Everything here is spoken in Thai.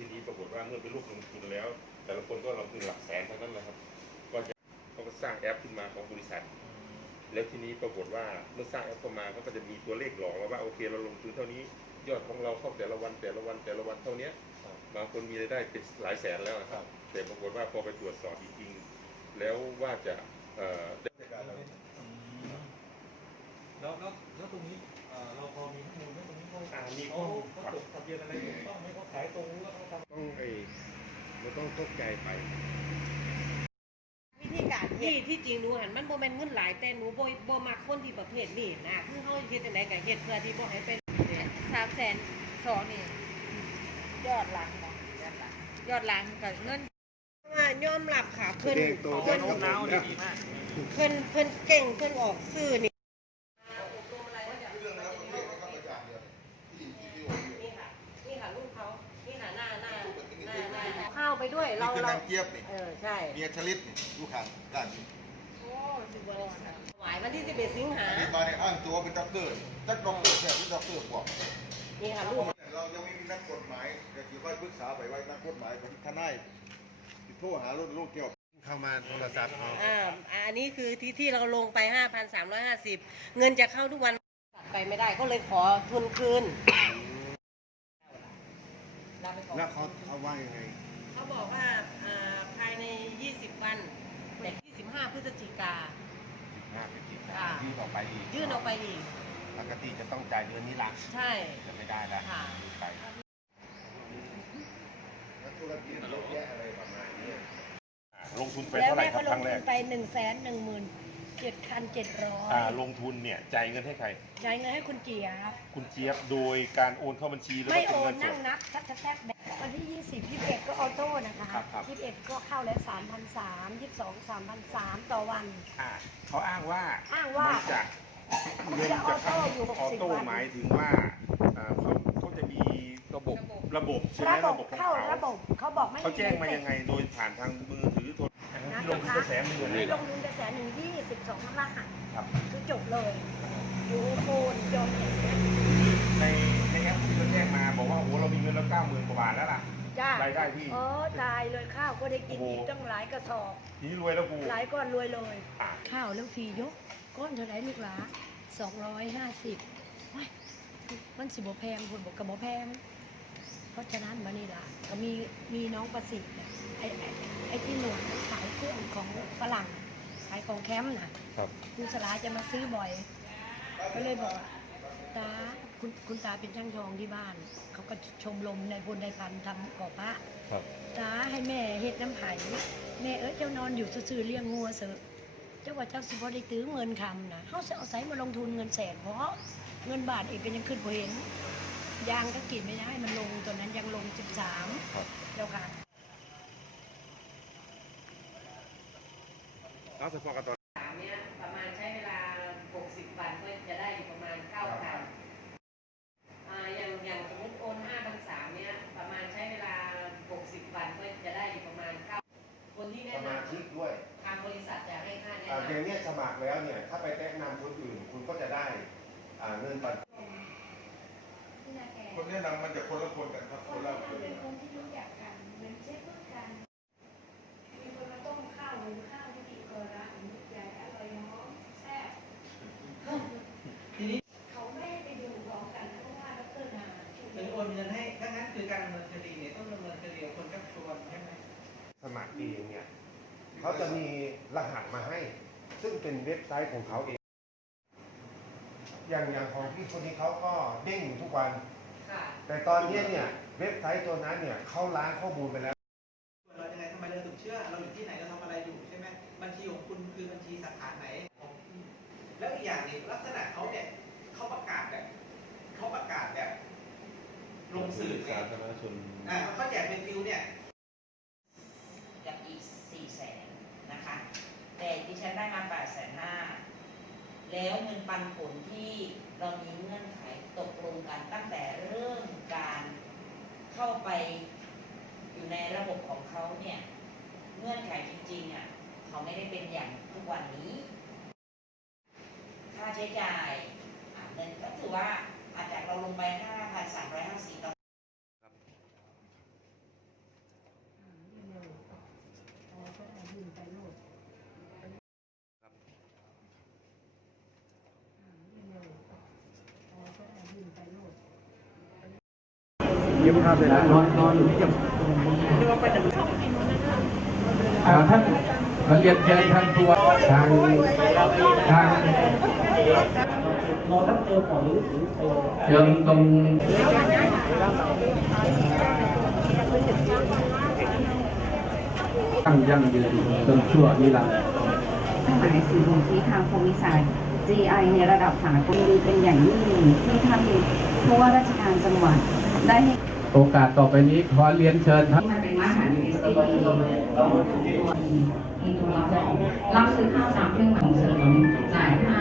ทีนี้ปรากฏว่าเมื่อเป็นลูกลงทุนแล้ว แต่ละคนก็ลงทุนหลักแสนเท่านั้นแหละครับ ก็จะเขาก็สร้างแอปขึ้นมาของบริษัท แล้วทีนี้ปรากฏว่าเมื่อสร้างแอปเข้ามาเขาก็จะมีตัวเลขหลอกมาว่าโอเคเราลงทุนเท่านี้ยอดของเราเข้าแต่ละวันแต่ละวันแต่ละวันเท่าเนี้ยครับบางคนมีรายได้เป็นหลายแสนแล้วนะครับ แต่ปรากฏว่าพอไปตรวจสอบจริงๆแล้วว่าจะเอ่อได้อืมแล้วแล้วแล้วตรงนี้เอ่อเราพอมีข้อมูลไหมตรงนี้เขาอ่ามีเขาข้อมูลเขา จดทะเบียนอะไรถูกต้องไหมเขาขายตรงแล้วเขาทำต้องไอ้มันต้องเข้าใจไป วิธีการที่ที่จริงหนูหันมันบ่แม่นเงินหลายแต่หนูบ่บ่มักคนที่ประเภทนี้นะคือเฮาเฮ็ดจังไดก็เฮ็ดเพื่อที่บ่ให้เป็นสามแสนสองนี่ยอดหลังบ่ยอดหลังกับเงินว่ายอมรับค่ะเพิ่นแสดงตัวเพิ่นโน้มน้าวนี่ดีมากเพิ่นเพิ่นเก่งเพิ่นออกสื่อนี่นี่ค่ะนี่ค่ะลูกเขานี่ค่ะหน้าหน้าหน้าหน้าเข้าไป ด้วยเรานี่คือเรานางเจี๊ยบนี่เออใช่เมียชลิดนี่ลูกค้างด้านนี้โอ้สุดยอดอะถวายวันที่11สิงหาที่มาในอ้างตัวเป็นด็อกเตอร์จักด็อกเตอร์แค่ที่ด็อกเตอร์บอกนี่ค่ะลูกเรายังไม่มีนักกฎหมายเดี๋ยวจะค่อยปรึกษาไปไว้นักกฎหมายของทนายติดโทรหาลูกลูกเกี่ยวเข้ามาโทรศัพท์เอาอ่าอันนี้คือที่ที่เราลงไป 5,350 เงินจะเข้าทุกวันไปไม่ได้ก็เลยขอทุนคืนเราไปขอแล้วเขาเขาว่ายังไงเขา บอกว่าอ่าภายใน 20 วันแต่25 พฤศจิกาห้าพฤศจิกาค่ะ ยื่นออกไปอีกยื่นออกไปอีก ปกติจะต้องจ่ายเดือนนี้ละใช่ จะไม่ได้แล้วค่ะไปนักธุรกิจเยอะแยะอะไรประมาณนี้ ลงทุนไปแล้วเท่าไหร่แม่ครัก็บลคงรั้งแรทุกนไปหนึ่งแสนหนึ่งหมื่นเจ็ดพันเจ็ดร้อยอ่าลงทุนเนี่ยจ่ายเงินให้ใคร จ่ายเงินให้คุณเจียบคุณเจี๊ยบโดยการโอนเข้าบัญชีหรือไม่ว่าโอเป็นเงินนสนั่ดงนับทักทักแทกแบบ วันที่ยี่สิบยี่สิบเอ็ดก็ออโต้นะคะครับครับยี่สิบเอ็ดก็เข้าแล้วสามพันสามยี่สิบสองสามพันสามต่อวัน อ่าเขาอ้างว่าอ้างว่านจะเงินจะเข้าออโต้อยู่ออโต้60วัน หมายถึงว่าอ่าเขาเขาจะมีระบบระบบใช่ไหมระบระบบ บของเข้าเขาระบบเขาบอกไม่เขาแจ้งมายังไงโดยผ่านทางมือถือโทรที่ลงทุนกระแสมือนี่นี่ลงทุนกระแสหนึ่งยี่สิบสองล้านบาทครับ คือจบเลย อยู่โคนยนต์อย่างเงี้ยใน ในแอปที่เขาแจ้งมาบอกว่าโอ้โหเรามีเงินแล้วเก้าหมื่นกว่าบาทแล้วล่ะ จ้ารายได้ที่อ๋อตายเลยข้าวก็ได้กินโอ้โห อีกตั้งหลายกระสอบ ทีนี้รวยแล้วกูหลายก้อนรวยเลย อะข้าวแล้วฟรียกก้อนเท่าไหรลูกหลาสองร้อยห้าสิบมันสิบแพงคุณบอกกับบ่แพง เพราะฉะนั้นมานี่ล่ะก็มีมีน้องประสิทธิ์เนี่ยไอ้ไอ้ไอ้ที่หนุ่มขายเครื่องของฝรั่งขายของแคมป์น่ะ ครับคุณสลาจะมาซื้อบ่อย ก็เลยบอกว่าตา คุณคุณตาเป็นช่างทองที่บ้าน เขาก็ชมรมในพลในพันทำก่อพระครับตาให้แม่เฮ็ดน้ำไผ่แม่เอ้ยเจ้านอนอยู่ซื่อๆเลี้ยงงัวเสอะเจ้าว่าเจ้าสิบ่ได้ตื้อเงินคำนะเฮาสิเอาใส่มาลงทุนเงินแสนเพราะเงินบาทเองก็ยังขึ้นบ่เห็นยางก็กินไม่ได้มันลงตอนนั้นยังลง13ครับเจ้าค่ะเอาเฉพาะกันตอน สามเนี้ยประมาณใช้เวลา 60 วันก็จะได้อยู่ประมาณ 9,000อ่าอย่างอย่างสมมติโอน5,300เนี้ยประมาณใช้เวลา 60 วันก็จะได้อยู่ประมาณ 9 คนที่ ส แนะน มา ชิกด้วยำทางบริษัทจะให้ค่าแนะอ่าอย่างนำเนี้ยสมัครแล้วเนี่ย ถ้าไปแนะนำคนอื่น คุณก็จะได้อ่าเงินปันคนแนะนำมันจะคนละคนกันครับคนละคน เป็นคนที่รู้จักกันเหมือนเชฟรู้กันมีคนมาต้มข้าวหรือข้าวที่ดีกว่าอันนี้ใหญ่อร่อยหอมแซ่บ ทีนี้ เขาไม่ให้ไปดูพร้อมกันเพราะว่าดรนา ถึงโอนเงินให้ถ้างั้นคือการดำเนินคดีเนี่ยต้องดำเนินคดีกับคนชักชวนใช่ไหม สมัครเองเนี่ย เขาจะมีรหัสมาให้ ซึ่งเป็นเว็บไซต์ของเขาเอง อย่างอย่างของพี่คนนี้เขาก็เด้งอยู่ทุกวัน ค่ะแต่ตอนเนี้ยเนี่ยเว็บไซต์ตัวนั้นเนี่ยเขาล้างข้อมูลไปแล้ว เรายังไงทำไมเราถึงเชื่อ เราอยู่ที่ไหนเราทำอะไรอยู่ใช่ไหมบัญชีของคุณคือบัญชีสาขาไหนของแล้วอีกอย่างหนึงลักษณะเขาเนี่ยเขาประกาศแบบเขาประกาศแบบลงสื่อไง สาธารณชน อ่าเขาแจกเป็นฟิวเนี่ย กับอีก4แสนนะคะ แต่ดิ ฉันได้มา8แสนห้าแล้วเงินปันผลที่เรามีเงื่อนไขตกลงกันตั้งแต่เริ่มการเข้าไปอยู่ในระบบของเขาเนี่ยเงื่อนไขจริงๆอะเขาไม่ได้เป็นอย่างทุกวันนี้ ค่าใช้จ่ายเงินก็ถือว่าอาจจากเราลงไป5,350เรา ยิ้มครับเลยนอนนอนอยู่ที่อ่าท่านมาเรียนเชิญท่านตัวทางทางเชิญตรงตั้งยั่งยืนจนชั่วนิรันดร์หมายสื่อบ่งชี้ทางภูมิศาสตร์ GI ในระดับสากลดีเป็นอย่างยิ่งที่ท่านผู้ว่าราชการจังหวัดได้ให้ โอกาสต่อไปนี้ขอเรียนเชิญครับมันเป็นร้าตรฐาน USDP มีตัวรับรองรับซื้อข้าวตามเครื่องหมายของเสริมจ่ายค่า